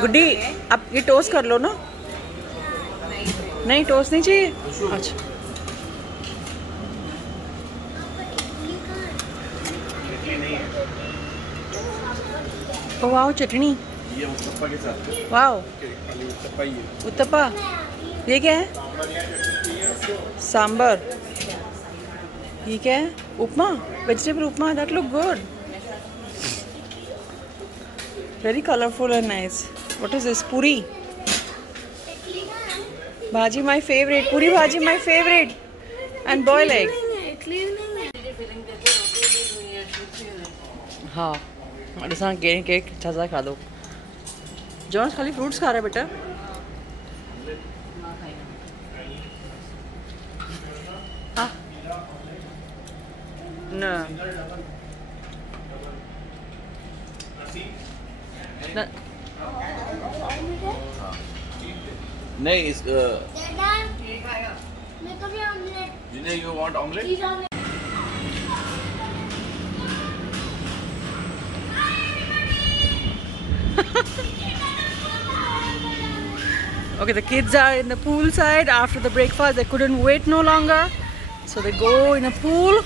गुड्डी आप ये टोस्ट कर लो ना। नहीं टोस्ट नहीं चाहिए। अच्छा ओ वाओ चटनी ये उत्तप्पा के साथ। वाओ उत्तप्पा ही है। उत्तप्पा ये क्या है? सांबर। ये क्या है? Upma vegetable upma that look good very colourful and nice. What is this? Puri bhaji my favourite. Puri bhaji my favourite and boil egg. हाँ ॾिसां कहिड़ी केक छा छा खाधो। जॉन्स खाली फ्रूट्स खा रहा है बेटा। हाँ न नहीं इस जिन्हें you want omelette. Okay, the kids are in the pool side after the breakfast. They couldn't wait no longer, so they go in a pool.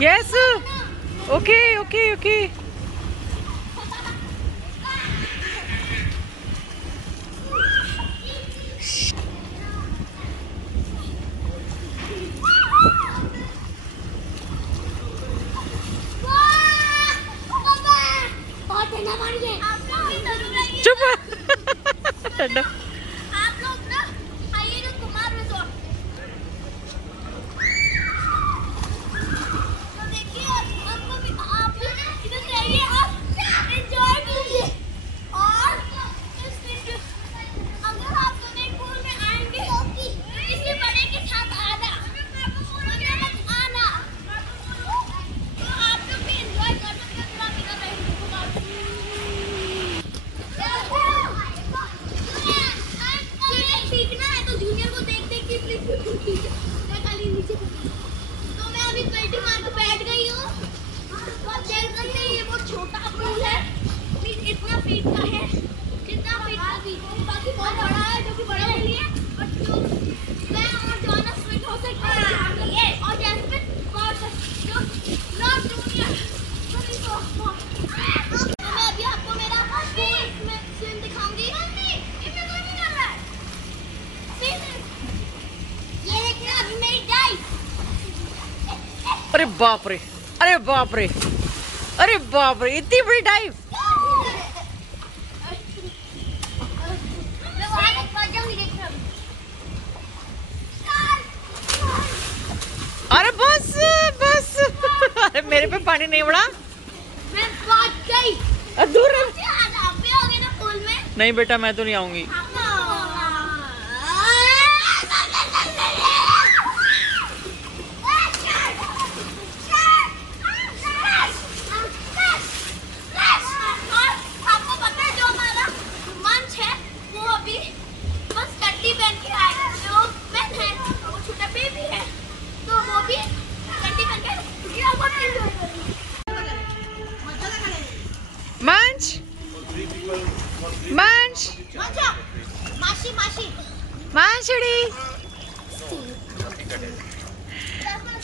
Yes. Okay, okay, okay. चुप। अरे बाप रे, अरे बाप रे, अरे बाप रे, इतनी बड़ी डाइव। अरे बस बस। अरे मेरे पे पानी नहीं उड़ा। मैं पहुंच गई। दूर में। नहीं बेटा मैं तो नहीं आऊंगी। मंच मंच मांचड़ी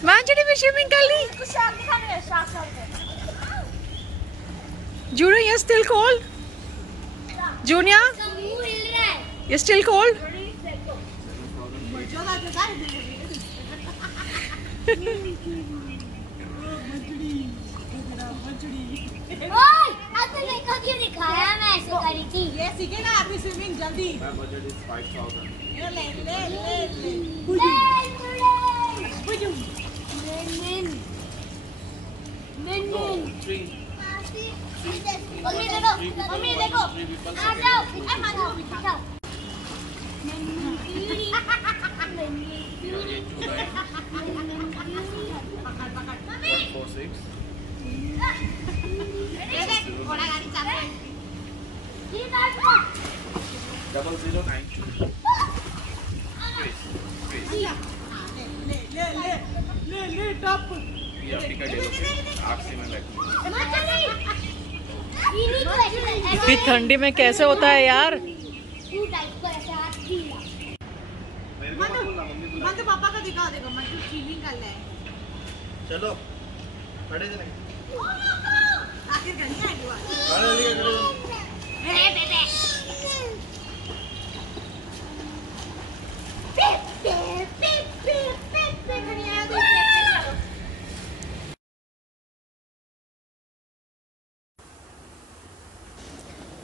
मांचड़ी भी स्विमिंग कर ली। Junior you're still cold? Junior you're still cold? क्यों दिखाया? मैं ऐसे करी थी। ये सीखेगा आपकी स्विमिंग जल्दी। My budget is 5,000. ये ले ले ले ले। मम्मी देखो, मम्मी देखो। आ जाओ, आ जाओ। में डेलो के आरसी में बैठने। इतनी ठंडी में कैसे होता है यार? मत पापा का दिखा देगा, मत चीलिंग कर ले। चलो खड़े चले। आखिर करनी है आगे बात।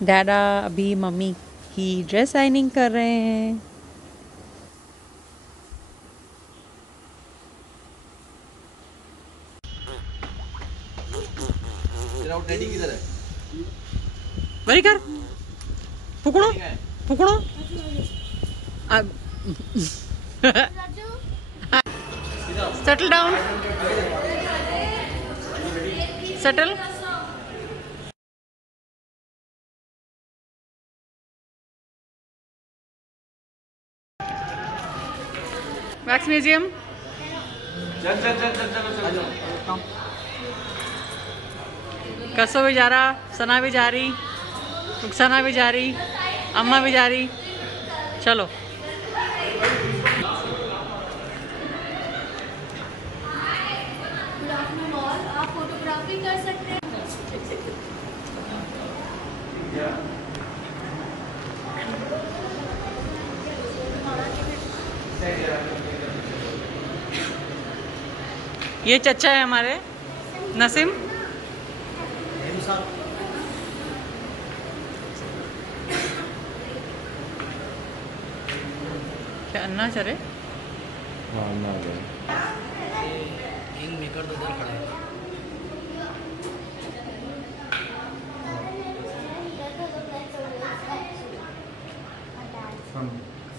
डैडा अभी मम्मी की ड्रेस आइनिंग कर रहे हैं। तेरा टेडी किधर है? वरी कर, पकड़ो पकड़ो। Settle down, settle. Wax museum. चल चल चल चल चलो चलो चलो। कसो भी जा रहा, सना भी जा रही, रुखसाना भी जा रही, अम्मा भी जा रही। चलो आप फोटोग्राफी कर सकते हैं। ये चचा है हमारे नसीम। क्या अन्ना चले? हाँ ना गए। किंग मेकर तो उधर खड़ा है। Come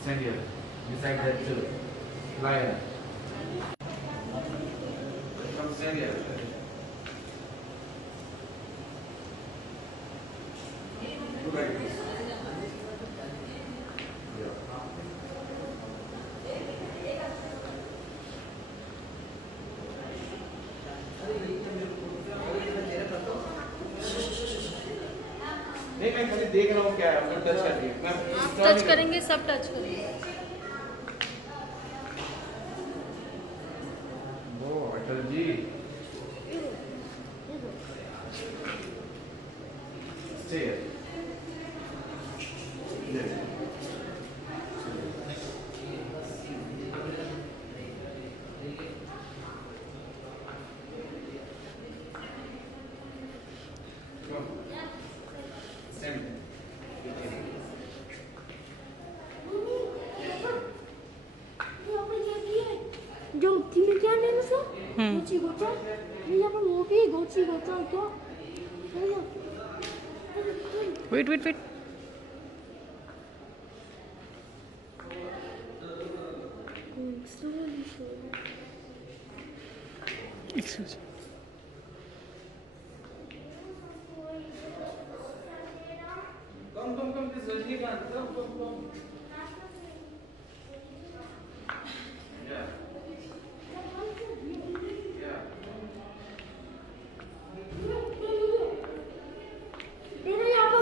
stand here beside that lion. Come stand here. Look like this. Yeah. नहीं मैं खाली देख रहा हूँ क्या है, टच कर रही है। मैं टच करेंगे, सब टच करेंगे। वो Atal ji stay here. Yes. Come. Stand. जो तुम्हें क्या नाम है उसका? गोची गोचा? ये यहाँ पर वो भी गोची गोचा क्या? Wait wait wait. Excuse. Come, this Rajnikant. Come. Yeah. Yeah. देखो यहाँ पर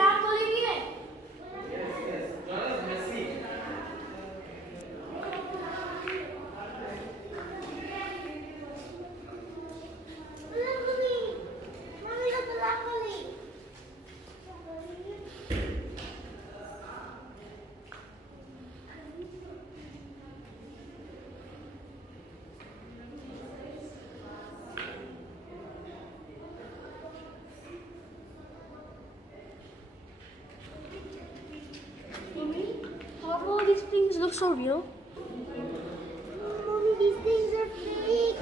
आप बोलेंगे। Yes. Jonas Messi. मम्मी का ब्लैक वाली। Mommy, how do all these things look so real? Mommy, these things are fake.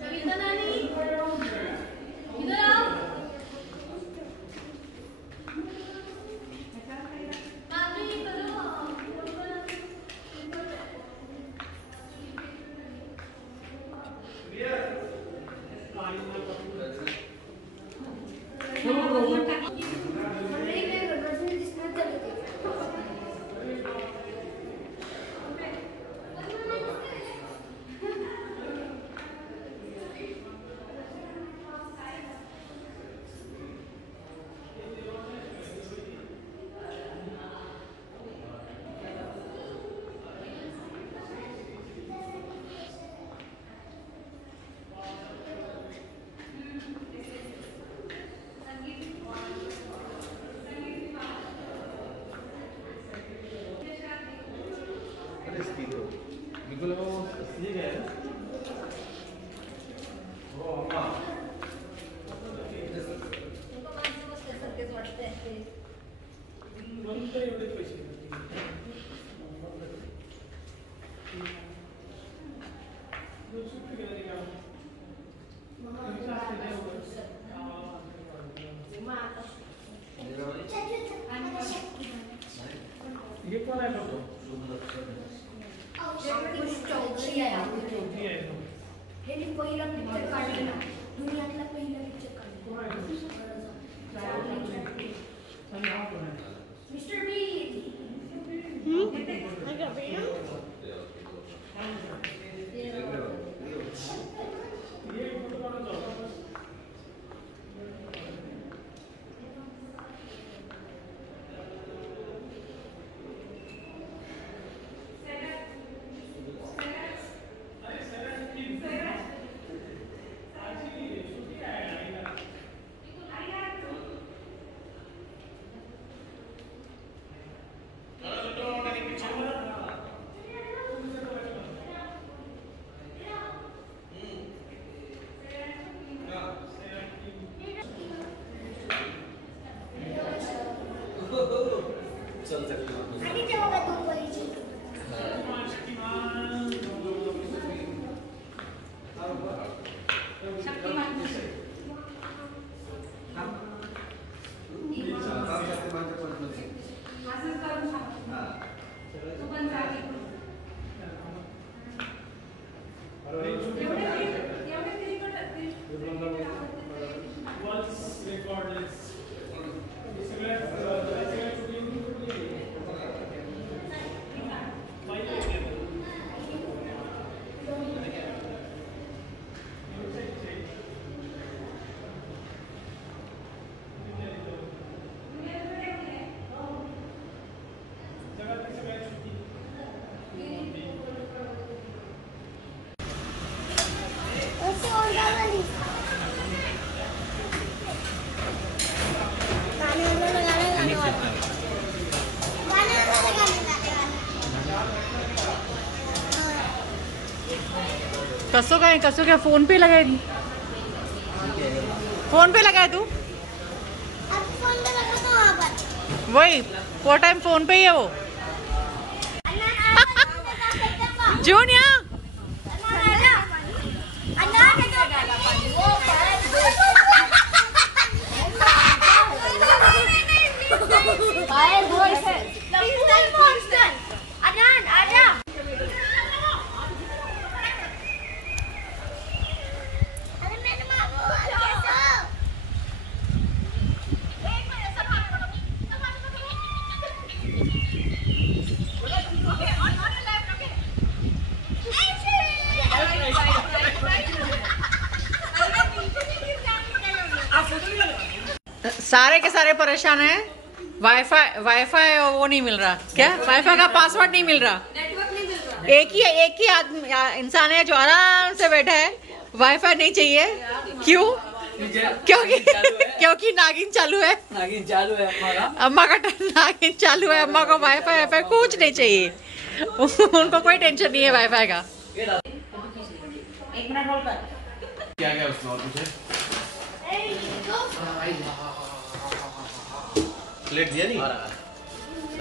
Savita नानी, इधर आओ। मामी करो। ये कौन है तो? चौधरी आहे हे पहिला पिक्चर काढलं ना दुनियातला पहिला पिक्चर काढला मिस्टर बी आणि जेव्हा तू बोलायची कसो क्या फोन पे लगाए दी फोन पे लगाए तू अब फोन पे लगा तो वहां पर वही वो टाइम फोन पे ही है वो जूनिया सारे के सारे परेशान हैं। वाईफाई वो नहीं मिल रहा। क्या वाईफाई का पासवर्ड नहीं मिल रहा। एक ही आदमी इंसान है जो आराम से बैठा है, वाईफाई नहीं चाहिए। क्यों? क्योंकि नागिन चालू है। अम्मा का नागिन चालू है। अम्मा को वाईफाई कुछ नहीं चाहिए। उनको कोई टेंशन नहीं है वाईफाई का। एक मिनट होल्ड कर। क्या क्या उसमें और कुछ प्लेट दिया नहीं?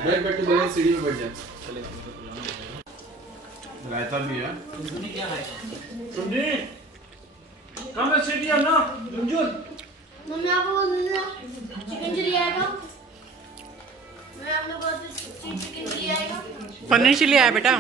बैठ के बोले सीढ़ी पे बैठ जा। रायता भी है। क्या है? सुननी कहाँ है सीढ़ी है ना? मंजूर मम्मी आपको बोल दिया चिकन चिली आएगा। मैं आपने बोला चिकन चिली आएगा। पनीर चिली आया बेटा।